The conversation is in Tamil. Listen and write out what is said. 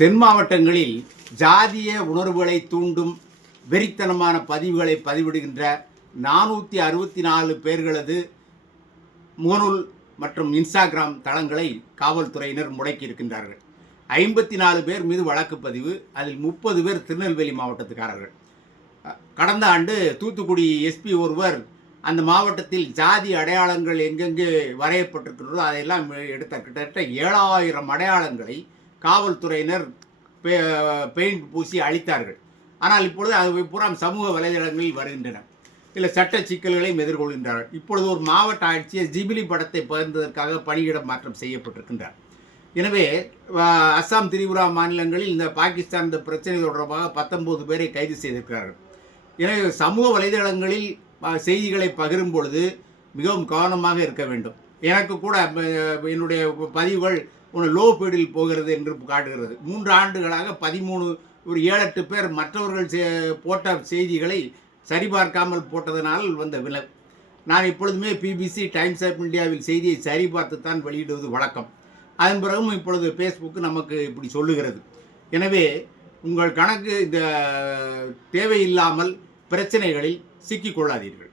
தென் மாவட்டங்களில் ஜாதிய உணர்வுகளை தூண்டும் வெறித்தனமான பதிவுகளை பதிவிடுகின்ற 464 பேர்களது முகநூல் மற்றும் இன்ஸ்டாகிராம் தளங்களை காவல்துறையினர் முடக்கியிருக்கின்றார்கள். 54 பேர் மீது வழக்கு பதிவு. அதில் 30 பேர் திருநெல்வேலி மாவட்டத்துக்காரர்கள். கடந்த ஆண்டு தூத்துக்குடி எஸ்பி ஒருவர் அந்த மாவட்டத்தில் ஜாதி அடையாளங்கள் எங்கெங்கே வரையப்பட்டிருக்கிறதோ அதையெல்லாம் எடுத்த கிட்டத்தட்ட 7000 அடையாளங்களை காவல்துறையினர் பெயிண்ட் பூசி அளித்தார்கள். ஆனால் இப்பொழுது அது பூரா சமூக வலைதளங்களில் வருகின்றன. இல்லை சட்ட சிக்கல்களையும் எதிர்கொள்கின்றார்கள். இப்பொழுது ஒரு மாவட்ட ஆட்சியர் ஜிபிலி படத்தை பகிர்ந்ததற்காக பணியிட மாற்றம் செய்யப்பட்டிருக்கின்றார். எனவே அஸ்ஸாம், திரிபுரா மாநிலங்களில் இந்த பாகிஸ்தான் இந்த பிரச்சனை தொடர்பாக 19 பேரை கைது செய்திருக்கிறார்கள். எனவே சமூக வலைதளங்களில் செய்திகளை பகிரும் பொழுது மிகவும் கவனமாக இருக்க வேண்டும். எனக்கு கூட என்னுடைய பதிவுகள் லோ பீடில் போகிறது என்று காட்டுகிறது. 3 ஆண்டுகளாக 13 ஒரு 7-8 பேர் மற்றவர்கள் போட்ட செய்திகளை சரிபார்க்காமல் போட்டதனால் வந்த விலை. நான் இப்பொழுதுமே பிபிசி, டைம்ஸ் ஆஃப் இந்தியாவில் செய்தியை சரிபார்த்து தான் வெளியிடுவது வழக்கம். அதன் பிறகும் இப்பொழுது ஃபேஸ்புக் நமக்கு இப்படி சொல்லுகிறது. எனவே உங்கள் கணக்கு இந்த தேவையில்லாமல் பிரச்சனைகளில் சிக்கிக்கொள்ளாதீர்கள்.